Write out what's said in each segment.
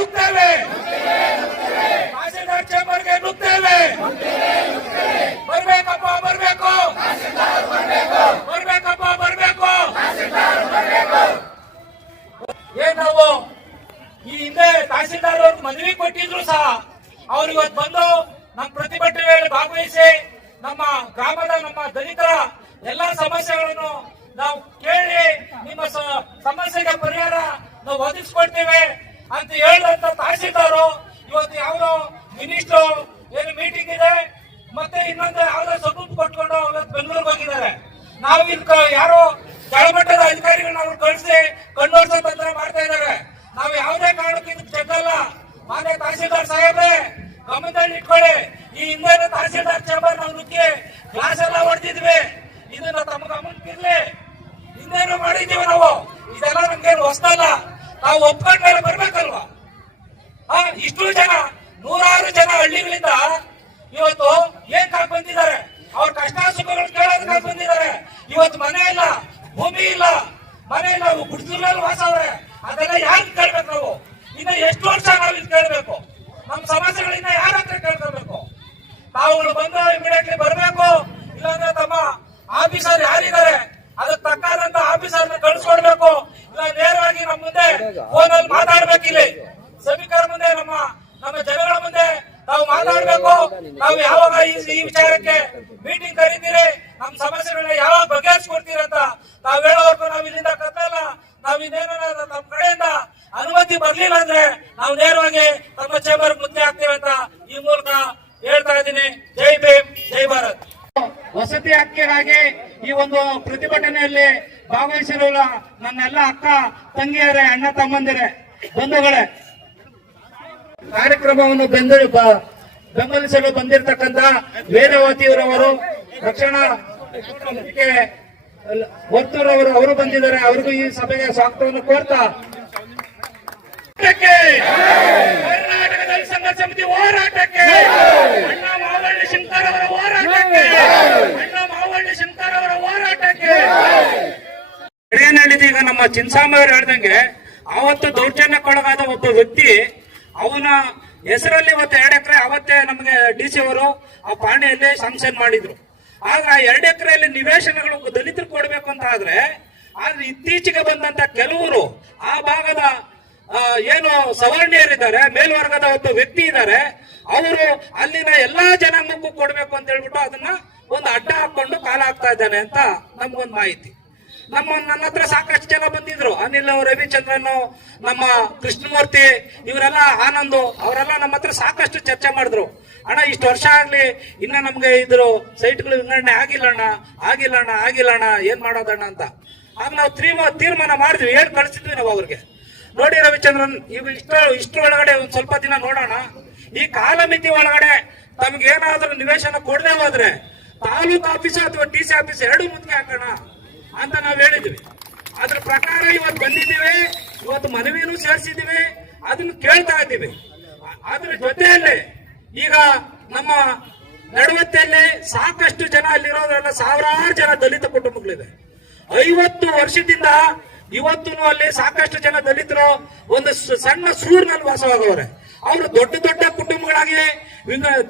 ನುಗ್ತೇವೆ ತಹಸೀಲ್ದಾರ್ ಚೇಂಬರ್ಗೆ ನುಗ್ತೇವೆ ಬರ್ಬೇಕಪ್ಪ, ಬರ್ಬೇಕು. ಬರ್ಬೇಕಪ್ಪ, ಬರ್ಬೇಕು. ಏನ್ ನಾವು ಈ ಹಿಂದೆ ತಹಸೀಲ್ದಾರ್ ಅವ್ರಿಗೆ ಮನವಿ ಕೊಟ್ಟಿದ್ರು ಸಹ, ಅವ್ರು ಇವತ್ ಬಂದು ನಮ್ಮ ಪ್ರತಿಭಟನೆಯಲ್ಲಿ ಭಾಗವಹಿಸಿ ನಮ್ಮ ಗ್ರಾಮದ ನಮ್ಮ ದಲಿತರ ಎಲ್ಲಾ ಸಮಸ್ಯೆಗಳನ್ನು ನಾವು ಕೇಳಿ ನಿಮ್ಮ ಸಮಸ್ಯೆಗೆ ಪರಿಹಾರ ನಾವು ಒದಗಿಸ್ಕೊಡ್ತೇವೆ. ಅಂತ ಹೇಳಿದಂತ ತಹಸೀಲ್ದಾರು. ಇವತ್ತು ಯಾವ್ದೋ ಮಿನಿಸ್ಟ್ರು ಏನು ಮೀಟಿಂಗ್ ಇದೆ, ಮತ್ತೆ ಇನ್ನೊಂದು ಯಾವ್ದೋ ಸಬೂಬ್ ಕೊಟ್ಕೊಂಡು ಇವತ್ತು ಬೆಂಗಳೂರಿಗೆ ಹೋಗಿದ್ದಾರೆ. ನಾವು ಇಲ್ಲಿ ಯಾರೋ ಕೆಳಮಟ್ಟದ ಅಧಿಕಾರಿಗಳನ್ನ ನಾವು ಕಳಿಸಿ ಕಣ್ಣೋರ್ಸೋ ತಂತ್ರ ಮಾಡ್ತಾ ಇದ್ದಾರೆ ನಾವು ಯಾವುದೇ ಕಾರಣಕ್ಕೂ ಇದಕ್ಕೆ ಜಗ್ಗಲ್ಲ ಮಾನ್ಯ ತಹಸೀಲ್ದಾರ್ ಸಾಹೇಬ್ರೆ, ಗಮನದಲ್ಲಿ ಇಟ್ಕೊಳ್ಳಿ. ಈ ಹಿಂದೆ ತಹಸೀಲ್ದಾರ್ ಚೇಂಬರ್ ನಾವು ನುಗ್ಗಿ ಗ್ಲಾಸ್ ಎಲ್ಲ ಹೊಡೆದಿದ್ವಿ. ಇದನ್ನ ತಮ್ಮ ಗಮನಕ್ಕಿರ್ಲಿ. ಹಿಂದೇನು ಮಾಡಿದ್ದೀವಿ ನಾವು. ಇದೆಲ್ಲ ನಮ್ಗೇನು ಹೊಸ್ತಲ್ಲ ನಾವು ಒಪ್ಕೊಂಡ ಮೇಲೆ ಜನ ನೂರಾರು ಜನ ಹಳ್ಳಿಗಳಿಂದ ಇವತ್ತು ಏನ್ ಬಂದಿದ್ದಾರೆ. ಅವ್ರ ಕಷ್ಟ ಸುಖಗಳು ಕೇಳೋದಕ್ಕಾಗಿ ಬಂದಿದ್ದಾರೆ. ಇವತ್ತು ಮನೆ ಇಲ್ಲ ಭೂಮಿ ಇಲ್ಲ ಮನೆ ಇಲ್ಲ ಗುಡ್ಸಲ ಮೇಲೆ ವಾಸ ಅವ್ರೆ ಅದನ್ನ ಯಾರು ಕೇಳ್ಬೇಕು ನಾವು? ಇನ್ನ ಎಷ್ಟು ವರ್ಷ ನಾವು ಇದು ಕೇಳ್ಬೇಕು? ನಮ್ಮ ಸಮಸ್ಯೆಗಳಿಂದ ಯಾರ ಹತ್ರ ಕೇಳ್ಕೊಬೇಕು ತಾವುಗಳು ಬಂದು ಇಮಿಡಿಯೇಟ್ಲಿ ಬರಬೇಕು. ಇಲ್ಲಾಂದ್ರೆ ತಮ್ಮ ಆಫೀಸರ್ ಯಾರಿದ್ದಾರೆ? ಅದಕ್ಕೆ ತಕ್ಕಾದಂತ ಆಫೀಸರ್ನ ಕಳ್ಸ್ಕೊಡ್ಬೇಕು. ಇಲ್ಲ ನೇರವಾಗಿ ನಮ್ಮ ಮುಂದೆ ಫೋನಲ್ಲಿ ಮಾತಾಡ್ಬೇಕಿಲ್ಲಿ. ಸಭಿಕರ ಮುಂದೆ ನಮ್ಮ ನಾವು ಮಾತಾಡ್ಬೇಕು. ನಾವು ಯಾವಾಗ ಈ ವಿಚಾರಕ್ಕೆ ಮೀಟಿಂಗ್ ಕರೀತೀರಿ? ನಮ್ಮ ಸಮಸ್ಯೆಗಳನ್ನ ಯಾವಾಗ ಬಗೆಹರಿಸ್ಕೊಡ್ತೀರಂತ ಅಂತ ನಾವ್ ಹೇಳೋವರೆಗೂ ನಾವ್ ಇಲ್ಲಿಂದ ಕತ್ತಲ್ಲ ನಾವ್ ಇನ್ನೇನ ನಮ್ಮ ಕಡೆಯಿಂದ ಅನುಮತಿ ಬರ್ಲಿಲ್ಲ ಅಂದ್ರೆ ನಾವು ನೇರವಾಗಿ ನಮ್ಮ ಚೇಂಬರ್ ಮುದ್ದೆ ಆಗ್ತೇವೆ ಅಂತ ಈ ಮೂಲಕ ಹೇಳ್ತಾ ಇದ್ದೀನಿ. ಜೈ ಭೀಮ್ ಜೈ ಭಾರತ್. ವಸತಿ ಹಕ್ಕಿಗಾಗಿ ಈ ಒಂದು ಪ್ರತಿಭಟನೆಯಲ್ಲಿ ಭಾಗವಹಿಸಿರುವ ನನ್ನೆಲ್ಲ ಅಕ್ಕ ತಂಗಿಯರೇ ಅಣ್ಣ ತಮ್ಮಂದಿರೇ ಬಂಧುಗಳೇ. ಕಾರ್ಯಕ್ರಮವನ್ನು ಬೆಂಬಲ ಬ- ಬೆಂಬಲಿಸಲು ಬಂದಿರತಕ್ಕಂತ ವೇದವತಿಯವರವರು, ರಕ್ಷಣಾ ಒತ್ತೂರವರು ಅವರು ಬಂದಿದ್ದಾರೆ. ಅವರಿಗೂ ಈ ಸಭೆಗೆ ಸ್ವಾಗತವನ್ನು ಕೋರ್ತಾ. ಕರ್ನಾಟಕದಲ್ಲಿ ಕರ್ನಾಟಕ ದಲಿತ ಸಮಿತಿ ಹೋರಾಟಕ್ಕೆ! ಅಣ್ಣ ಮಾವಳ್ಳಿ ಶಂಕರ್ ಅವರ ಹೋರಾಟಕ್ಕೆ! ಅಣ್ಣ ಮಾವಳ್ಳಿ ಶಂಕರ್ ಅವರ ಹೋರಾಟಕ್ಕೆ! ಏನ್ ಈಗ ನಮ್ಮ ಚಿನ್ಸಾಂಬ ಅವರು ಹೇಳ್ದಂಗೆ, ಅವತ್ತು ದೌರ್ಜನ್ಯಕ್ಕೊಳಗಾದ ಒಬ್ಬ ವ್ಯಕ್ತಿ, ಅವನ ಹೆಸರಲ್ಲಿ ಇವತ್ತು ಎರಡು ಎಕರೆ, ಅವತ್ತೇ ನಮಗೆ ಡಿ ಸಿ ಅವರು ಆ ಪಾಣಿಯಲ್ಲಿ ಸ್ಯಾಂಕ್ಷನ್ ಮಾಡಿದ್ರು. ಆಗ ಆ ಎರಡು ಎಕರೆಯಲ್ಲಿ ನಿವೇಶನಗಳು ದಲಿತರು ಕೊಡಬೇಕು ಅಂತ ಆದ್ರೆ ಆದ್ರೆ ಇತ್ತೀಚೆಗೆ ಬಂದಂತ ಕೆಲವರು ಆ ಭಾಗದ ಏನು ಸವರ್ಣೀಯರಿದ್ದಾರೆ, ಮೇಲ್ವರ್ಗದ ಒಂದು ವ್ಯಕ್ತಿ ಇದ್ದಾರೆ, ಅವರು ಅಲ್ಲಿನ ಎಲ್ಲಾ ಜನಾಂಗಕ್ಕೂ ಕೊಡ್ಬೇಕು ಅಂತ ಹೇಳ್ಬಿಟ್ಟು ಅದನ್ನ ಒಂದು ಅಡ್ಡ ಹಾಕೊಂಡು ಕಾಲ ಹಾಕ್ತಾ ಇದ್ದಾನೆ ಅಂತ ನಮ್ಗೊಂದು ಮಾಹಿತಿ. ನಮ್ಮ ನನ್ನ ಹತ್ರ ಸಾಕಷ್ಟು ಜನ ಬಂದಿದ್ರು. ಅನಿಲ್ ರವಿಚಂದ್ರನ್, ನಮ್ಮ ಕೃಷ್ಣಮೂರ್ತಿ, ಇವರೆಲ್ಲ ಆನಂದ್, ಅವರೆಲ್ಲ ನಮ್ಮ ಹತ್ರ ಸಾಕಷ್ಟು ಚರ್ಚೆ ಮಾಡಿದ್ರು. ಅಣ್ಣ, ಇಷ್ಟು ವರ್ಷ ಆಗ್ಲಿ, ಇನ್ನ ನಮ್ಗೆ ಇದ್ರು ಸೈಟ್ಗಳು ವಿಂಗಡಣೆ ಆಗಿಲ್ಲ ಅಣ್ಣ ಆಗಿಲ್ಲ ಅಣ್ಣ ಆಗಿಲ್ಲ ಅಣ್ಣ, ಏನ್ ಮಾಡೋದಣ್ಣ ಅಂತ. ಆಗ ನಾವು ತೀರ್ಮ- ತೀರ್ಮಾನ ಮಾಡಿದ್ವಿ ಹೇಳಿ ಕಳಿಸಿದ್ವಿ ನಾವು ಅವ್ರಿಗೆ. ನೋಡಿ ರವಿಚಂದ್ರನ್, ಇವು ಇಷ್ಟ, ಇಷ್ಟರೊಳಗಡೆ ಒಂದ್ ಸ್ವಲ್ಪ ದಿನ ನೋಡೋಣ. ಈ ಕಾಲಮಿತಿ ಒಳಗಡೆ ತಮ್ಗೆ ಏನಾದ್ರೂ ನಿವೇಶನ ಕೊಡದೆ ಹೋದ್ರೆ ತಾಲೂಕು ಆಫೀಸ್ ಅಥವಾ ಟಿ ಸಿ ಆಫೀಸ್ ಎರಡು ಮುಂದೆ ಹಾಕೋಣ. ಅಂತ ನಾವು ಹೇಳಿದ್ವಿ. ಅದ್ರ ಪ್ರಕಾರ ಇವತ್ತು ಬಂದಿದ್ದೀವಿ ಇವತ್ತು ಮನವಿನೂ ಸೇರಿಸಿದ್ದೀವಿ, ಅದನ್ನು ಕೇಳ್ತಾ ಇದ್ದೀವಿ. ಅದ್ರ ಜೊತೆಯಲ್ಲಿ ಈಗ ನಮ್ಮ ನಡವತ್ತೆಯಲ್ಲಿ ಸಾಕಷ್ಟು ಜನ ಅಲ್ಲಿರೋದ್ರಲ್ಲ ಸಾವಿರಾರು ಜನ ದಲಿತ ಕುಟುಂಬಗಳಿದೆ. ಐವತ್ತು ವರ್ಷದಿಂದ ಇವತ್ತು ಅಲ್ಲಿ ಸಾಕಷ್ಟು ಜನ ದಲಿತರು, ಒಂದು ಸಣ್ಣ ಸೂರ್ನಲ್ಲಿ ವಾಸವಾಗವ್ರೆ ಅವರು ದೊಡ್ಡ ದೊಡ್ಡ ಕುಟುಂಬಗಳಾಗಿ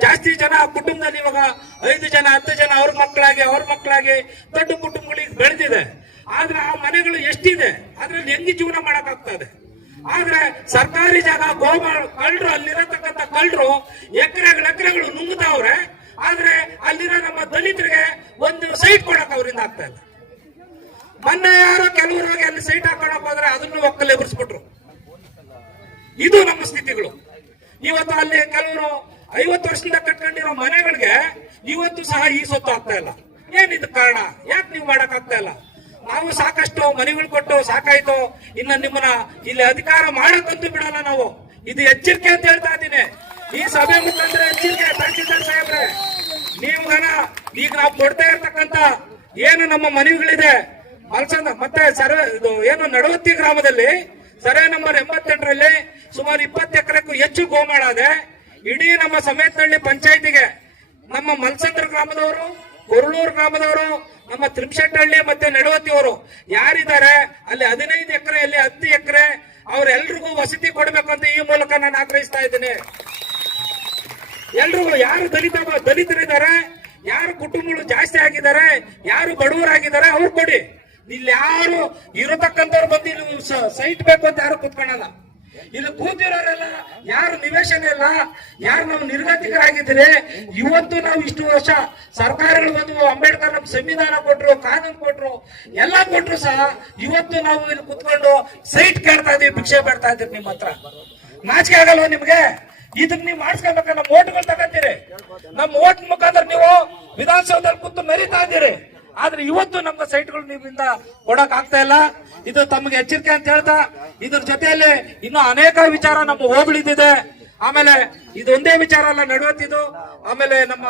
ಜಾಸ್ತಿ ಜನ ಕುಟುಂಬದಲ್ಲಿ ಇವಾಗ ಐದು ಜನ, ಹತ್ತು ಜನ ಅವ್ರ ಮಕ್ಕಳಾಗಿ ಅವ್ರ ಮಕ್ಕಳಾಗಿ ದೊಡ್ಡ ಕುಟುಂಬಗಳಿಗೆ ಬೆಳೆದಿದೆ. ಆದ್ರೆ ಆ ಮನೆಗಳು ಎಷ್ಟಿದೆ? ಅದ್ರಲ್ಲಿ ಹೆಂಗೆ ಜೀವನ ಮಾಡಕ್ಕಾಗ್ತದೆ? ಆದ್ರೆ ಸರ್ಕಾರಿ ಜಾಗ, ಗೋಮ, ಕಳ್ಳರು, ಅಲ್ಲಿರತಕ್ಕಂಥ ಕಳ್ಳರು ಎಕರೆಗಳು ಎಕರೆಗಳು ನುಂಗ್ತಾವ್ರೆ. ಆದ್ರೆ ಅಲ್ಲಿರೋ ನಮ್ಮ ದಲಿತರಿಗೆ ಒಂದು ಸೈಟ್ ಕೊಡಕ್ ಅವರಿಂದ ಆಗ್ತಾ ಇಲ್ಲ. ಮೊನ್ನೆ ಯಾರೋ ಕೆಲವರು ಹೋಗಿ ಅಲ್ಲಿ ಸೈಟ್ ಹಾಕೊಳಕ್ ಹೋದ್ರೆ ಅದನ್ನು ಒಕ್ಕಲೆ ಬರ್ಸ್ಬಿಟ್ರು ಇದು ನಮ್ಮ ಸ್ಥಿತಿಗಳು. ಇವತ್ತು ಅಲ್ಲಿ ಕೆಲವರು ಐವತ್ತು ವರ್ಷದಿಂದ ಕಟ್ಕೊಂಡಿರೋ ಮನೆಗಳಿಗೆ ಇವತ್ತು ಸಹ ಈ ಸೊತ್ತು ಆಗ್ತಾ ಇಲ್ಲ. ಏನಿದು ಕಾರಣ? ಯಾಕೆ ನೀವು ಮಾಡಕ್ ಇಲ್ಲ? ನಾವು ಸಾಕಷ್ಟು ಮನೆಗಳು ಕೊಟ್ಟು ಸಾಕಾಯ್ತು. ಇನ್ನು ನಿಮ್ಮನ್ನ ಇಲ್ಲಿ ಅಧಿಕಾರ ಮಾಡಕ್ಕಂತೂ ಬಿಡಲ್ಲ ನಾವು. ಇದು ಎಚ್ಚರಿಕೆ ಅಂತ ಹೇಳ್ತಾ ಇದ್ದೀನಿ. ಈ ಸಭೆ ಮುಖಾಂತರ ಎಚ್ಚರಿಕೆ ತಹಸೀಲ್ದಾರ್ ಸಾಹೇಬ್ರೆ. ನೀವು ಈಗ ನಾವು ಕೊಡ್ತಾ ಇರ್ತಕ್ಕಂತ ಏನು ನಮ್ಮ ಮನವಿಗಳಿದೆ ಮಲ್ಸಂದ, ಮತ್ತೆ ಸರ್ವೆ ಇದು ಏನು ನಡವತ್ತಿ ಗ್ರಾಮದಲ್ಲಿ ಸರ್ವೆ ನಂಬರ್ ಎಂಬತ್ತೆಂಟರಲ್ಲಿ ಸುಮಾರು ಇಪ್ಪತ್ತು ಎಕರೆಕ್ಕೂ ಹೆಚ್ಚು ಗೋಮಾಳ ಇದೆ. ಇಡೀ ನಮ್ಮ ಸಮೇತನಹಳ್ಳಿ ಪಂಚಾಯತಿಗೆ, ನಮ್ಮ ಮಲ್ಸಂದ್ರ ಗ್ರಾಮದವರು, ಕೊರಳೂರು ಗ್ರಾಮದವರು, ನಮ್ಮ ತ್ರಿಪ್ಶೆಟ್ಟಹಳ್ಳಿ ಮತ್ತೆ ನಡುವತ್ತಿಯವರು ಯಾರಿದ್ದಾರೆ? ಅಲ್ಲಿ ಹದಿನೈದು ಎಕರೆ ಅಲ್ಲಿ ಹತ್ತು ಎಕರೆ ಅವರೆಲ್ರಿಗೂ ವಸತಿ ಕೊಡಬೇಕು ಅಂತ ಈ ಮೂಲಕ ನಾನು ಆಗ್ರಹಿಸ್ತಾ ಇದ್ದೀನಿ. ಎಲ್ರಿಗೂ ಯಾರು ದಲಿತ ದಲಿತರಿದ್ದಾರೆ, ಯಾರು ಕುಟುಂಬಗಳು ಜಾಸ್ತಿ ಆಗಿದ್ದಾರೆ, ಯಾರು ಬಡವರಾಗಿದ್ದಾರೆ, ಅವ್ರು ಕೊಡಿ. ಇಲ್ಲಿ ಯಾರು ಇರತಕ್ಕಂಥವ್ರು ಬಂದು ಇಲ್ಲಿ ಸೈಟ್ ಬೇಕು ಅಂತ ಯಾರು ಕೂತ್ಕೊಳ್ಳಲ್ಲ ಇಲ್ಲಿ ಕೂತಿರೋರೆಲ್ಲ ಯಾರು ನಿವೇಶನ ಇಲ್ಲ, ಯಾರು ನಾವು ನಿರ್ಗತಿಕರಾಗಿದ್ರೆ ಇವತ್ತು ನಾವು ಇಷ್ಟು ವರ್ಷ ಸರ್ಕಾರಗಳು ಬಂದು ಅಂಬೇಡ್ಕರ್ ನಮ್ಗೆ ಸಂವಿಧಾನ ಕೊಟ್ರು, ಕಾನೂನು ಕೊಟ್ರು, ಎಲ್ಲ ಕೊಟ್ರು ಸಹ ಇವತ್ತು ನಾವು ಇಲ್ಲಿ ಕುತ್ಕೊಂಡು ಸೈಟ್ ಕೇಳ್ತಾ ಇದೀವಿ, ಭಿಕ್ಷೆ ಬರ್ತಾ ಇದ್ದೀರಿ ನಿಮ್ಮ ಹತ್ರ. ನಾಚಿಕೆ ಆಗಲ್ವ ನಿಮ್ಗೆ? ಇದನ್ನ ನೀವು ಮಾಡಿಸ್ಕೊಬೇಕಲ್ಲ ಓಟ್ಗಳು ತಗೋತೀರಿ. ನಮ್ಮ ಓಟ್ ಮುಖಾಂತರ ನೀವು ವಿಧಾನಸೌಧದಲ್ಲಿ ಕೂತು ಮೆರಿತಾ ಇದ್ದೀರಿ. ಆದ್ರೆ ಇವತ್ತು ನಮ್ಮ ಸೈಟ್ಗಳು ನಿಮ್ಮಿಂದ ಕೊಡಕ್ ಆಗ್ತಾ ಇಲ್ಲ. ಇದು ತಮಗೆ ಎಚ್ಚರಿಕೆ ಅಂತ ಹೇಳ್ತಾ, ಇದ್ರ ಜೊತೆಯಲ್ಲಿ ಇನ್ನು ಅನೇಕ ವಿಚಾರ ನಮ್ಮ ಹೋಬಳಿದಿದೆ. ಆಮೇಲೆ ಇದೊಂದೇ ವಿಚಾರ ಅಲ್ಲ ನಡೆಯುತ್ತಿದ್ದು ಆಮೇಲೆ ನಮ್ಮ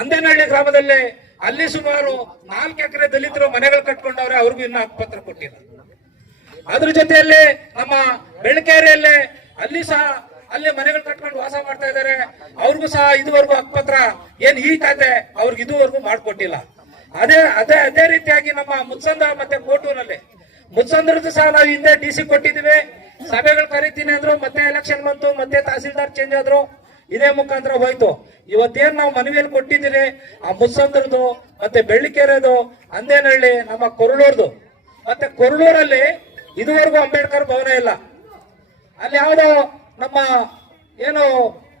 ಅಂದೇನಹಳ್ಳಿ ಗ್ರಾಮದಲ್ಲಿ ಅಲ್ಲಿ ಸುಮಾರು ನಾಲ್ಕು ಎಕರೆ ದಲಿತರು ಮನೆಗಳು ಕಟ್ಕೊಂಡವ್ರೆ, ಅವ್ರಿಗೂ ಇನ್ನು ಹಕ್ಕುಪತ್ರ ಕೊಟ್ಟಿಲ್ಲ. ಅದ್ರ ಜೊತೆಯಲ್ಲಿ ನಮ್ಮ ಬೆಳಕೇರಿಯಲ್ಲಿ ಅಲ್ಲಿ ಸಹ ಅಲ್ಲಿ ಮನೆಗಳು ಕಟ್ಕೊಂಡು ವಾಸ ಮಾಡ್ತಾ ಇದ್ದಾರೆ. ಅವ್ರಿಗೂ ಸಹ ಇದುವರೆಗೂ ಹಕ್ಕುಪತ್ರ ಏನ್ ಈ ಖಾತೆ ಅವ್ರಿಗೆ ಇದುವರೆಗೂ ಮಾಡ್ಕೊಟ್ಟಿಲ್ಲ. ಅದೇ ಅದೇ ಅದೇ ರೀತಿಯಾಗಿ ನಮ್ಮ ಮುತ್ಸಂದ ಮತ್ತೆ ಕೋಟೂರಲ್ಲಿ. ಮುತ್ಸಂದ್ರದ್ದು ಸಹ ನಾವು ಹಿಂದೆ ಡಿ ಸಿ ಕೊಟ್ಟಿದ್ದೀವಿ. ಸಭೆಗಳು ಕರಿತೀನಿ ಅಂದ್ರು, ಮತ್ತೆ ಎಲೆಕ್ಷನ್ ಬಂತು, ಮತ್ತೆ ತಹಸೀಲ್ದಾರ್ ಚೇಂಜ್ ಆದ್ರು, ಇದೇ ಮುಖಾಂತರ ಹೋಯ್ತು. ಇವತ್ತೇನ್ ನಾವು ಮನವಿಯಲ್ಲಿ ಕೊಟ್ಟಿದ್ದೀರಿ, ಆ ಮುತ್ಸಂದ್ರದ್ದು, ಮತ್ತೆ ಬೆಳ್ಳಿಕೆರೆದು, ಅಂದೇನಹಳ್ಳಿ, ನಮ್ಮ ಕೊರಳೂರ್ದು. ಮತ್ತೆ ಕೊರಳೂರಲ್ಲಿ ಇದುವರೆಗೂ ಅಂಬೇಡ್ಕರ್ ಭವನ ಇಲ್ಲ. ಅಲ್ಲಿ ಯಾವುದೋ ನಮ್ಮ ಏನು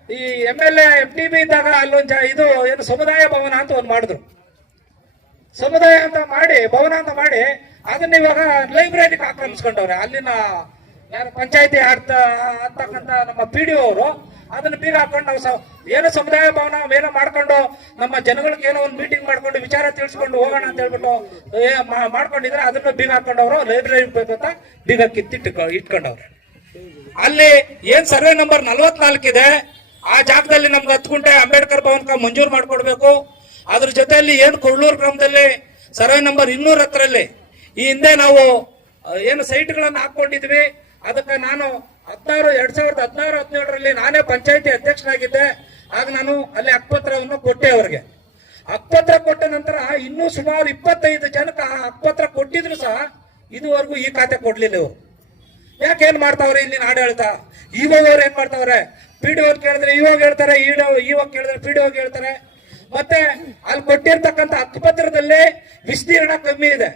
ಈ M L A T B ಇದ್ದಾಗ ಅಲ್ಲೊಂದು ಇದು ಏನು ಸಮುದಾಯ ಭವನ ಅಂತ ಒಂದು ಮಾಡಿದ್ರು. ಸಮುದಾಯ ಅಂತ ಮಾಡಿ, ಭವನ ಅಂತ ಮಾಡಿ, ಅದನ್ನ ಇವಾಗ ಲೈಬ್ರರಿಗೆ ಆಕ್ರಮಿಸ್ಕೊಂಡವ್ರೆ. ಅಲ್ಲಿನ ಯಾರು ಪಂಚಾಯತಿ ಆಡ್ತ ಅಂತಕ್ಕಂಥ ನಮ್ಮ ಪಿ ಡಿ ಅವರು, ಅದನ್ನ ಬೀಗ ಹಾಕೊಂಡು ನಾವು ಏನೋ ಸಮುದಾಯ ಭವನ, ಏನೋ ಮಾಡ್ಕೊಂಡು ನಮ್ಮ ಜನಗಳಿಗೆ ಏನೋ ಒಂದು ಮೀಟಿಂಗ್ ಮಾಡ್ಕೊಂಡು ವಿಚಾರ ತಿಳಿಸ್ಕೊಂಡು ಹೋಗೋಣ ಅಂತ ಹೇಳ್ಬಿಟ್ಟು ಮಾಡ್ಕೊಂಡಿದ್ರೆ ಅದನ್ನ ಬೀಗ ಹಾಕೊಂಡವ್ರು ಲೈಬ್ರರಿ ಬೇಕಂತ ಬೀಗ ಕಿತ್ತಿಟ್ಟು ಇಟ್ಕೊಂಡವ್ರೆ. ಅಲ್ಲಿ ಏನ್ ಸರ್ವೆ ನಂಬರ್ ನಲವತ್ನಾಲ್ಕಿದೆ, ಆ ಜಾಗದಲ್ಲಿ ನಮ್ಗೆ ಹತ್ತು ಅಂಬೇಡ್ಕರ್ ಭವನಕ್ಕೆ ಮಂಜೂರು ಮಾಡ್ಕೊಡ್ಬೇಕು. ಅದ್ರ ಜೊತೆಯಲ್ಲಿ ಏನು ಕೊಳ್ಳೂರು ಗ್ರಾಮದಲ್ಲಿ ಸರ್ವೆ ನಂಬರ್ ಇನ್ನೂರ ಹತ್ರಲ್ಲಿ ಈ ಹಿಂದೆ ನಾವು ಏನು ಸೈಟ್ಗಳನ್ನು ಹಾಕೊಂಡಿದ್ವಿ ಅದಕ್ಕೆ ನಾನು ಹದಿನಾರು, ಎರಡ್ ಸಾವಿರದ ಹದಿನಾರು, ಹದಿನೇಳರಲ್ಲಿ ನಾನೇ ಪಂಚಾಯತಿ ಅಧ್ಯಕ್ಷನಾಗಿದ್ದೆ. ಆಗ ನಾನು ಅಲ್ಲಿ ಹಕ್ಪತ್ರವನ್ನು ಕೊಟ್ಟೆ ಅವ್ರಿಗೆ. ಹಕ್ಪತ್ರ ಕೊಟ್ಟ ನಂತರ ಇನ್ನೂ ಸುಮಾರು ಇಪ್ಪತ್ತೈದು ಜನಕ್ಕೆ ಆ ಹಕ್ಪತ್ರ ಕೊಟ್ಟಿದ್ರು ಸಹ ಇದುವರೆಗೂ ಈ ಖಾತೆ ಕೊಡ್ಲಿಲ್ಲ ಇವರು. ಯಾಕೆ ಏನ್ ಮಾಡ್ತಾವ್ರೆ ಇಲ್ಲಿನ ಆಡಳಿತ? ಇವಾಗ ಅವ್ರು ಏನ್ ಮಾಡ್ತಾವ್ರೆ? ಪಿ ಡಿ ಕೇಳಿದ್ರೆ ಇವಾಗ ಹೇಳ್ತಾರೆ ಇವಾಗ ಕೇಳಿದ್ರೆ ಪಿ ಡಿ ಹೇಳ್ತಾರೆ. ಮತ್ತೆ ಅಲ್ಲಿ ಕೊಟ್ಟಿರ್ತಕ್ಕಂಥ ಹಕ್ಕುಪತ್ರದಲ್ಲಿ ವಿಸ್ತೀರ್ಣ ಕಮ್ಮಿ ಇದೆ.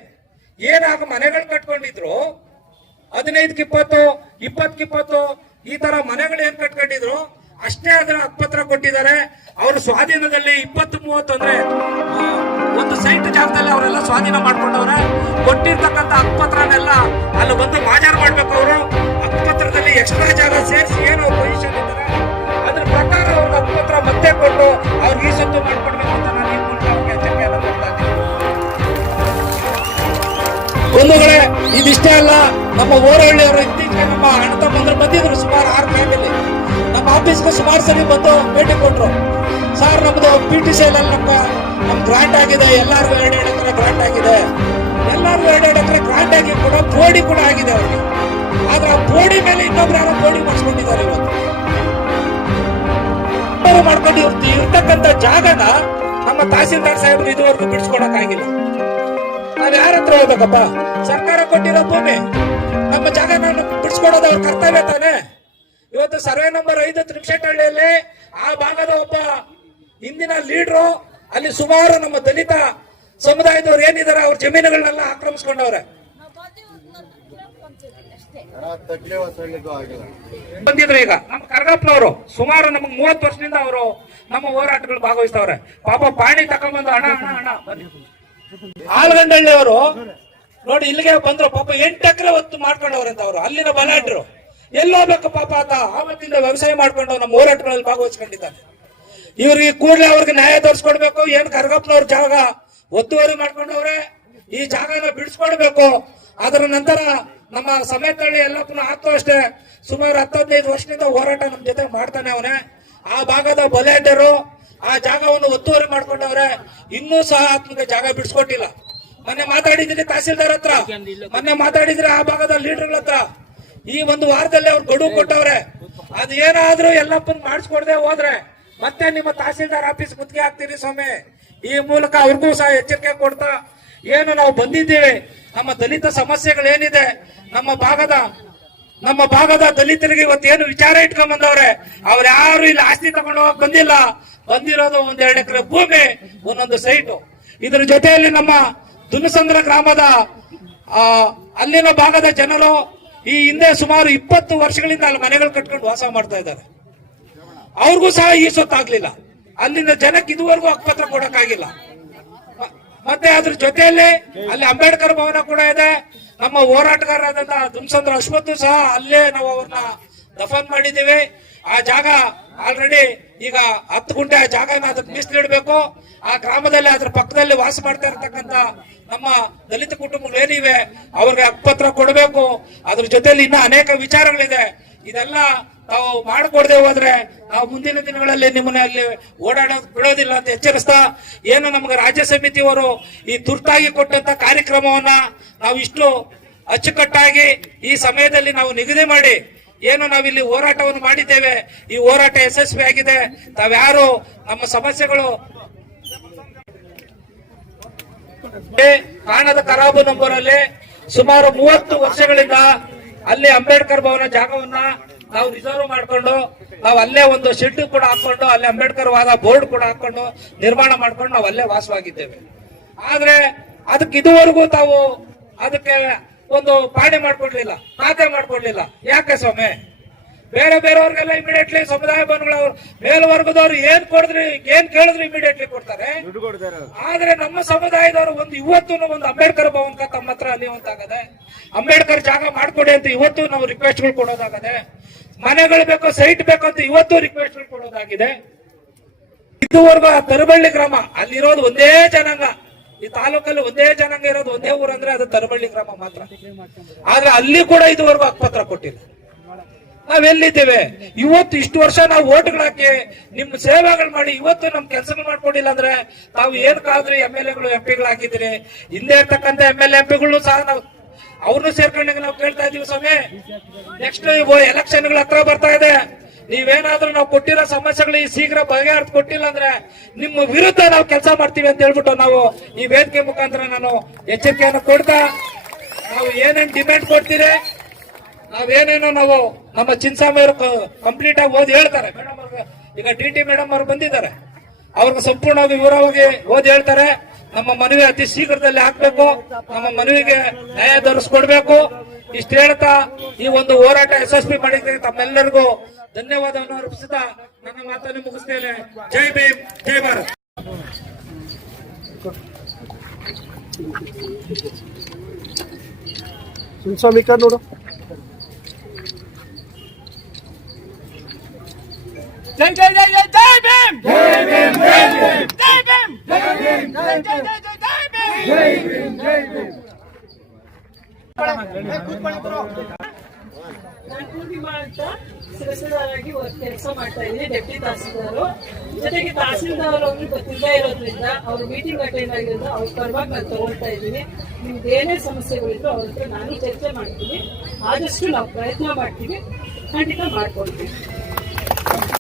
ಏನಾಗ ಮನೆಗಳು ಕಟ್ಕೊಂಡಿದ್ರು? ಹದಿನೈದಕ್ಕೆ ಇಪ್ಪತ್ತು ಇಪ್ಪತ್ತಕ್ಕೆ ಇಪ್ಪತ್ತು ಈ ತರ ಮನೆಗಳು ಏನ್ ಕಟ್ಕೊಂಡಿದ್ರು? ಅಷ್ಟೇ ಅದರ ಹಕ್ಕುಪತ್ರ ಕೊಟ್ಟಿದ್ದಾರೆ. ಅವ್ರ ಸ್ವಾಧೀನದಲ್ಲಿ ಇಪ್ಪತ್ತು ಮೂವತ್ತು ಅಂದ್ರೆ ಒಂದು ಸೈಟ್ ಜಾಗದಲ್ಲಿ ಅವರೆಲ್ಲ ಸ್ವಾಧೀನ ಮಾಡ್ಕೊಂಡವ್ರೆ. ಕೊಟ್ಟಿರ್ತಕ್ಕಂಥ ಹಕ್ಕುಪತ್ರನೆಲ್ಲ ಅಲ್ಲಿ ಬಂದು ಮಾಜಾರ್ ಮಾಡ್ಬೇಕು ಅವರು. ಹಕ್ಕುಪತ್ರದಲ್ಲಿ ಎಕ್ಸ್ಟ್ರಾ ಜಾಗ ಸೇರಿಸಿ ಏನು ಪೊಸಿಷನ್ ಮತ್ತೆ ಕೊಟ್ಟು ಅವ್ರಿಗೆ ಈ ಸತ್ತು ಮಾಡ್ಕೊಡ್ಬೇಕು ಅಂತ ನಾನು ಈ ಮೂಲಕ ಅವ್ರಿಗೆ ಎಚ್ಚರಿಕೆಯನ್ನು ಕೊಡ್ತಾ ಇದ್ದೀನಿ ಇದಿಷ್ಟೇ ಅಲ್ಲ, ನಮ್ಮ ಓರಹಳ್ಳಿಯವರು ಇತ್ತೀಚೆಗೆ ನಮ್ಮ ಅಣ್ಣ ತಮ್ಮಂದ್ರೆ ಬಂದಿದ್ರು ಸುಮಾರು ಆರು ಫ್ಯಾಮಿಲಿ ನಮ್ಮ ಆಫೀಸ್ಗೆ ಸುಮಾರು ಸರಿ ಬಂದು ಭೇಟಿ ಕೊಟ್ಟರು ಸರ್ ನಮ್ಮದು ಪಿ ಟಿ ಸಿ ಅಲ್ಲಿ ನಮ್ಮ ನಮ್ಮ ಗ್ರಾಂಟ್ ಆಗಿದೆ, ಎಲ್ಲರಿಗೂ ಎರಡು ಎರಡು ಎಕರೆ ಗ್ರಾಂಟ್ ಆಗಿದೆ. ಎಲ್ಲರಿಗೂ ಎರಡು ಎರಡು ಎಕರೆ ಗ್ರಾಂಟ್ ಆಗಿ ಕೂಡ ಬೋಡಿ ಕೂಡ ಆಗಿದೆ ಅವ್ರಿಗೆ. ಆದ್ರೆ ಆ ಬೋಡಿ ಮೇಲೆ ಇನ್ನೊಬ್ರು ಯಾರೋ ಬೋಡಿ ಮಾಡಿಸ್ಕೊಂಡಿದ್ದಾರೆ ಇವತ್ತು. ಇಬ್ಬರು ಮಾಡ್ಕೊಂಡು ಇರ್ತ- ಇರ್ತಕ್ಕಂಥ ಜಾಗನ ನಮ್ಮ ತಹಸೀಲ್ದಾರ್ ಸಾಹೇಬ್ರು ಇದುವರೆಗೂ ಬಿಡಿಸ್ಕೊಡಕ್ ಆಗಿಲ್ಲ ನಾವ್ ಯಾರ ಹತ್ರ ಹೋಗ್ಬೇಕಪ್ಪ? ಸರ್ಕಾರ ಕೊಟ್ಟಿರೋ ಭೂಮಿ. ನಮ್ಮ ಜಾಗ ನಾನು ಬಿಡಿಸ್ಕೊಡೋದು ಅವ್ರ ಕರ್ತವ್ಯ ತಾನೆ. ಇವತ್ತು ಸರ್ವೆ ನಂಬರ್ ಐದು ತ್ರಿಕ್ಷೇಟಹಳ್ಳಿಯಲ್ಲಿ ಆ ಭಾಗದ ಒಬ್ಬ ಹಿಂದಿನ ಲೀಡ್ರು, ಅಲ್ಲಿ ಸುಮಾರು ನಮ್ಮ ದಲಿತ ಸಮುದಾಯದವ್ರು ಏನಿದಾರೆ ಅವ್ರ ಜಮೀನುಗಳನ್ನೆಲ್ಲ ಆಕ್ರಮಿಸ್ಕೊಂಡವ್ರೆ ನಾವು ಬಂದಿರೋದು ನಮ್ಮ ಪಂಚಾಯತಿ ಅಷ್ಟೇ ತಗ್ಲೇ ಹೊಸಳ್ಳಿಗೂ ಆಗಿಲ್ಲ ಬಂದಿದ್ರು ಈಗ. ನಮ್ಮ ಕರ್ಗಪ್ಪನವರು ಸುಮಾರು ನಮಗೆ ಮೂವತ್ತು ವರ್ಷದಿಂದ ಅವರು ನಮ್ಮ ಹೋರಾಟಗಳು ಭಾಗವಹಿಸ್ತವ್ರೆ. ಪಾಪ ಪಾಣಿ ತಕೊಂಡ್ಬಂದು ಹಣ ಹಣ ಹಣ. ಆಲ್ಗಂಡಳ್ಳಿ ಅವರು ನೋಡಿ ಇಲ್ಲಿಗೆ ಬಂದ್ರು. ಪಾಪ ಎಂಟು ಎಕರೆ ಹೊತ್ತು ಮಾಡ್ಕೊಂಡವ್ರಂತ ಅವರು. ಅಲ್ಲಿನ ಬಲಾಢ್ರು ಎಲ್ಲೋಗ್ಬೇಕು ಪಾಪ ಆತ ಆವತ್ತಿಂದ ವ್ಯವಸಾಯ ಮಾಡ್ಕೊಂಡು ನಮ್ಮ ಹೋರಾಟಗಳಲ್ಲಿ ಭಾಗವಹಿಸ್ಕೊಂಡಿದ್ದಾರೆ ಇವ್ರಿಗೆ ಕೂಡಲೇ ಅವ್ರಿಗೆ ನ್ಯಾಯ ತೋರಿಸ್ಕೊಡ್ಬೇಕು. ಏನ್ ಕರ್ಗಪ್ಪನವ್ರ ಜಾಗ ಒತ್ತುವರಿ ಮಾಡ್ಕೊಂಡವ್ರೆ? ಈ ಜಾಗನ ಬಿಡಿಸ್ಕೊಡ್ಬೇಕು. ಅದರ ನಂತರ ನಮ್ಮ ಸಮೇತಳ್ಳಿ ಎಲ್ಲಪ್ಪನ ಆಗ್ತೋ ಅಷ್ಟೇ ಸುಮಾರು ಹತ್ತದೈದು ವರ್ಷದಿಂದ ಹೋರಾಟ ನಮ್ಮ ಜೊತೆ ಮಾಡ್ತಾನೆ ಅವನೇ. ಆ ಭಾಗದ ಬಲೇಟರು ಆ ಜಾಗವನ್ನು ಒತ್ತುವರಿ ಮಾಡ್ಕೊಂಡವ್ರೆ. ಇನ್ನೂ ಸಹ ಆತ್ಮಕ್ಕೆ ಜಾಗ ಬಿಡಿಸ್ಕೊಟ್ಟಿಲ್ಲ. ಮೊನ್ನೆ ಮಾತಾಡಿದ್ರಿ ತಹಸೀಲ್ದಾರ್ ಹತ್ರ. ಮೊನ್ನೆ ಮಾತಾಡಿದ್ರಿ ಆ ಭಾಗದ ಲೀಡರ್ಗಳ ಹತ್ರ. ಈ ಒಂದು ವಾರದಲ್ಲಿ ಅವ್ರು ಗಡುವು ಕೊಟ್ಟವ್ರೆ. ಅದು ಏನಾದ್ರೂ ಎಲ್ಲಪ್ಪನ್ ಮಾಡಿಸ್ಕೊಡ್ದೆ ಹೋದ್ರೆ ಮತ್ತೆ ನಿಮ್ಮ ತಹಸೀಲ್ದಾರ್ ಆಫೀಸ್ ಮುತ್ತಿಗೆ ಹಾಕ್ತೀರಿ ಸ್ವಾಮಿ. ಈ ಮೂಲಕ ಅವ್ರಿಗೂ ಸಹ ಎಚ್ಚರಿಕೆ ಕೊಡ್ತಾ ಏನು ನಾವು ಬಂದಿದ್ದೀವಿ. ನಮ್ಮ ದಲಿತ ಸಮಸ್ಯೆಗಳು ಏನಿದೆ ನಮ್ಮ ಭಾಗದ ನಮ್ಮ ಭಾಗದ ದಲಿತರಿಗೆ ಇವತ್ತೇನು ವಿಚಾರ ಇಟ್ಕೊಂಡ್ ಬಂದವ್ರೆ? ಅವ್ರು ಯಾರು ಇಲ್ಲಿ ಆಸ್ತಿ ತಗೊಂಡು ಹೋಗಕ್ ಬಂದಿಲ್ಲ. ಬಂದಿರೋದು ಒಂದ್ ಎರಡು ಎಕರೆ ಭೂಮಿ ಒಂದೊಂದು ಸೈಟು. ಇದ್ರ ಜೊತೆಯಲ್ಲಿ ನಮ್ಮ ದುನಸಂದ್ರ ಗ್ರಾಮದ ಆ, ಅಲ್ಲಿನ ಭಾಗದ ಜನರು ಈ ಹಿಂದೆ ಸುಮಾರು ಇಪ್ಪತ್ತು ವರ್ಷಗಳಿಂದ ಅಲ್ಲಿ ಮನೆಗಳು ಕಟ್ಕೊಂಡು ವಾಸ ಮಾಡ್ತಾ ಇದ್ದಾರೆ. ಅವ್ರಿಗೂ ಸಹ ಈ ಸೊತ್ತಾಗ್ಲಿಲ್ಲ. ಅಲ್ಲಿನ ಜನಕ್ಕೆ ಇದುವರೆಗೂ ಹಕ್ಕುಪತ್ರ ಕೊಡಕ್ಕಾಗಿಲ್ಲ. ಮತ್ತೆ ಅದ್ರ ಜೊತೆಯಲ್ಲಿ ಅಲ್ಲಿ ಅಂಬೇಡ್ಕರ್ ಭವನ ಕೂಡ ಇದೆ. ನಮ್ಮ ಹೋರಾಟಗಾರರಾದಂತ ದುಮ್ಸಂದ್ರ ಅಶ್ವತ್ತು ಸಹ ಅಲ್ಲೇ ನಾವು ಅವ್ರನ್ನ ದಫನ್ ಮಾಡಿದ್ದೀವಿ. ಆ ಜಾಗ ಆಲ್ರೆಡಿ ಈಗ ಹತ್ತು ಗುಂಟೆ ಆ ಜಾಗನ ಅದಕ್ಕೆ ಮೀಸಲಿಡಬೇಕು ಆ ಗ್ರಾಮದಲ್ಲಿ ಅದ್ರ ಪಕ್ಕದಲ್ಲಿ ವಾಸ ಮಾಡ್ತಾ ಇರತಕ್ಕಂತ ನಮ್ಮ ದಲಿತ ಕುಟುಂಬಗಳು ಏನಿವೆ, ಅವ್ರಿಗೆ ಅಕ್ಪತ್ರ ಕೊಡಬೇಕು. ಅದ್ರ ಜೊತೆಲಿ ಇನ್ನೂ ಅನೇಕ ವಿಚಾರಗಳಿದೆ. ಇದೆಲ್ಲ ತಾವು ಮಾಡಿಕೊಡದೆ ಹೋದ್ರೆ ನಾವು ಮುಂದಿನ ದಿನಗಳಲ್ಲಿ ನಿಮ್ಮನ್ನ ಅಲ್ಲಿ ಓಡಾಡೋದು ಬಿಡೋದಿಲ್ಲ ಅಂತ ಎಚ್ಚರಿಸ್ತಾ, ಏನು ನಮ್ಗೆ ರಾಜ್ಯ ಸಮಿತಿಯವರು ಈ ತುರ್ತಾಗಿ ಕೊಟ್ಟಂತ ಕಾರ್ಯಕ್ರಮವನ್ನ ನಾವು ಇಷ್ಟು ಅಚ್ಚುಕಟ್ಟಾಗಿ ಈ ಸಮಯದಲ್ಲಿ ನಾವು ನಿಗದಿ ಮಾಡಿ, ಏನು ನಾವಿಲ್ಲಿ ಹೋರಾಟವನ್ನು ಮಾಡಿದ್ದೇವೆ, ಈ ಹೋರಾಟ ಯಶಸ್ವಿ ಆಗಿದೆ. ತಾವ್ಯಾರು ನಮ್ಮ ಸಮಸ್ಯೆಗಳು ಕಾಣದ ಕರಾಬು ನಂಬರಲ್ಲಿ ಸುಮಾರು ಮೂವತ್ತು ವರ್ಷಗಳಿಂದ ಅಲ್ಲಿ ಅಂಬೇಡ್ಕರ್ ಭವನ ಜಾಗವನ್ನ ನಾವು ರಿಸರ್ವ್ ಮಾಡ್ಕೊಂಡು ನಾವು ಅಲ್ಲೇ ಒಂದು ಶೆಡ್ ಕೂಡ ಹಾಕೊಂಡು, ಅಲ್ಲಿ ಅಂಬೇಡ್ಕರ್ ವಾದ ಬೋರ್ಡ್ ಕೂಡ ಹಾಕೊಂಡು ನಿರ್ಮಾಣ ಮಾಡ್ಕೊಂಡು ನಾವು ಅಲ್ಲೇ ವಾಸವಾಗಿದ್ದೇವೆ. ಆದ್ರೆ ಅದಕ್ಕೆ ಇದುವರೆಗೂ ತಾವು ಅದಕ್ಕೆ ಒಂದು ಪಾಣಿ ಮಾಡ್ಕೊಡ್ಲಿಲ್ಲ ಖಾತೆ ಮಾಡ್ಕೊಡ್ಲಿಲ್ಲ. ಯಾಕೆ ಸ್ವಾಮಿ? ಬೇರೆ ಬೇರೆಯವ್ರಿಗೆಲ್ಲ ಇಮಿಡಿಯೇಟ್ಲಿ ಸಮುದಾಯ ಬಂಧುಗಳವ್ರು ಮೇಲ್ವರ್ಗದವ್ರು ಏನ್ ಕೊಡಿದ್ರಿ ಏನ್ ಕೇಳಿದ್ರು ಇಮಿಡಿಯೇಟ್ಲಿ ಕೊಡ್ತಾರೆ? ಆದ್ರೆ ನಮ್ಮ ಸಮುದಾಯದವರು ಒಂದು ಇವತ್ತು ಒಂದು ಅಂಬೇಡ್ಕರ್ ಭವನ್ಕ ತಮ್ಮ ಹತ್ರ ಅಲಿಯುವಂತಾಗದೆ ಅಂಬೇಡ್ಕರ್ ಜಾಗ ಮಾಡ್ಕೊಡಿ ಅಂತ ಇವತ್ತು ನಾವು ರಿಕ್ವೆಸ್ಟ್ಗಳು ಕೊಡೋದಾಗದೆ ಮನೆಗಳು ಬೇಕು ಸೈಟ್ ಬೇಕು ಅಂತ ಇವತ್ತು ರಿಕ್ವೆಸ್ಟ್ಗಳು ಕೊಡೋದಾಗಿದೆ. ಇದುವರೆಗೂ ಆ ತರಬಳ್ಳಿ ಗ್ರಾಮ ಅಲ್ಲಿರೋದು ಒಂದೇ ಜನಾಂಗ. ಈ ತಾಲೂಕಲ್ಲಿ ಒಂದೇ ಜನಾಂಗ ಇರೋದು ಒಂದೇ ಊರಂದ್ರೆ ಅಂದ್ರೆ ಅದು ತರಬಳ್ಳಿ ಗ್ರಾಮ ಮಾತ್ರ. ಆದ್ರೆ ಅಲ್ಲಿ ಕೂಡ ಇದುವರೆಗೂ ಅಕ್ಪತ್ರ ಕೊಟ್ಟಿಲ್ಲ. ನಾವೆಲ್ಲಿದ್ದೇವೆ? ಇವತ್ತು ಇಷ್ಟು ವರ್ಷ ನಾವು ಓಟ್ಗಳು ಹಾಕಿ ನಿಮ್ ಸೇವೆಗಳು ಮಾಡಿ ಇವತ್ತು ನಮ್ ಕೆಲಸಗಳು ಮಾಡ್ಕೊಂಡಿಲ್ಲ ಅಂದ್ರೆ ತಾವು ಏನ್ ಕಾದ್ರಿ ಎಂ ಎಲ್ ಎಗಳು, ಎಂ ಪಿಗಳು ಹಾಕಿದಿರಿ ಹಿಂದೆ ಇರ್ತಕ್ಕಂಥ ಎಂ ಎಲ್ ಎಂ ಪಿಗಳು ಸಹ ನಾವು ಅವ್ರನ್ನೂ ಸೇರ್ಕೊಂಡಾಗ ನಾವು ಕೇಳ್ತಾ ಇದೀವಿ ಸ್ವಾಮಿ? ನೆಕ್ಸ್ಟ್ ಎಲೆಕ್ಷನ್ಗಳ ಹತ್ರ ಬರ್ತಾ ಇದೆ. ನೀವೇನಾದ್ರೂ ನಾವು ಕೊಟ್ಟಿರೋ ಸಮಸ್ಯೆಗಳು ಈ ಶೀಘ್ರ ಬಗೆಹರಿಸಿ ಕೊಟ್ಟಿಲ್ಲ ಅಂದ್ರೆ ನಿಮ್ಮ ವಿರುದ್ಧ ನಾವು ಕೆಲಸ ಮಾಡ್ತೀವಿ ಅಂತ ಹೇಳ್ಬಿಟ್ಟು ನಾವು ಈ ವೇದಿಕೆ ಮುಖಾಂತರ ನಾನು ಎಚ್ಚರಿಕೆಯನ್ನು ಕೊಡ್ತಾ, ನಾವು ಏನೇನು ಡಿಮ್ಯಾಂಡ್ ಕೊಡ್ತೀರಿ, ನಾವೇನೇನೋ ನಾವು ನಮ್ಮ ಚಿನ್ಸಾಮಿಯವರು ಕಂಪ್ಲೀಟ್ ಆಗಿ ಓದಿ ಹೇಳ್ತಾರೆ. ಮೇಡಮ್ ಅವ್ರಿಗೆ, ಈಗ ಡಿ ಟಿ ಮೇಡಮ್ ಅವರು ಬಂದಿದ್ದಾರೆ. ಅವ್ರಿಗೆ ಸಂಪೂರ್ಣವಾಗಿ ವಿವರವಾಗಿ ಓದಿ ಹೇಳ್ತಾರೆ. ನಮ್ಮ ಮನವಿ ಅತಿ ಶೀಘ್ರದಲ್ಲಿ ಹಾಕ್ಬೇಕು. ನಮ್ಮ ಮನವಿಗೆ ನ್ಯಾಯ ದೊರಕಿಸ್ಕೊಡ್ಬೇಕು ಇಷ್ಟು ಹೇಳ್ತಾ ಈ ಒಂದು ಹೋರಾಟ ಯಶಸ್ವಿ ಮಾಡಿದ್ದಕ್ಕೆ ತಮ್ಮೆಲ್ಲರಿಗೂ ಧನ್ಯವಾದವನ್ನು ಅರ್ಪಿಸುತ್ತಾ ನನ್ನ ಮಾತನ್ನು ಮುಗಿಸ್ತೇನೆ. ಜೈ ಭೀಮ್, ಜೈ ಭಾರತ್. ಸ್ವಾಮಿ ಕರ್ ನೋಡು ಜೈ ಜೈ ಜೈ ಜೈ ಜೈ ಭೀಮ್! ಜೈ ಭೀಮ್ ಜೈ ಭೀಮ್! ಜೈ ಭೀಮ್! ಜೈ ಭೀಮ್ ಜೈ ಜೈ ಜೈ ಜೈ ಜೈ ಭೀಮ್! ನಾನು ಪೂರ್ಣಿಮಾ ಅಂತ ಸದಸ್ಯರಾಗಿ ಕೆಲಸ ಮಾಡ್ತಾ ಇದ್ದೀನಿ ಡೆಪ್ಟಿ ತಹಸೀಲ್ದಾರು ಜೊತೆಗೆ ತಹಸೀಲ್ದಾರ್ ಅವರು ಗೊತ್ತಿಲ್ಲದೆ ಇರೋದ್ರಿಂದ ಅವ್ರ ಮೀಟಿಂಗ್ ಅಟೆಂಡ್ ಆಗಿರೋದು ಅವ್ರ ಪರವಾಗಿ ನಾನು ತಗೊಳ್ತಾ ಇದ್ದೀನಿ. ನಿಮ್ಗೆ ಏನೇ ಸಮಸ್ಯೆಗಳಿದ್ರು ಅವ್ರ ಹತ್ರ ನಾನು ಚರ್ಚೆ ಮಾಡ್ತೀನಿ. ಆದಷ್ಟು ನಾವು ಪ್ರಯತ್ನ ಮಾಡ್ತೀವಿ. ಖಂಡಿತ ಮಾಡ್ಕೊಳ್ತೀವಿ.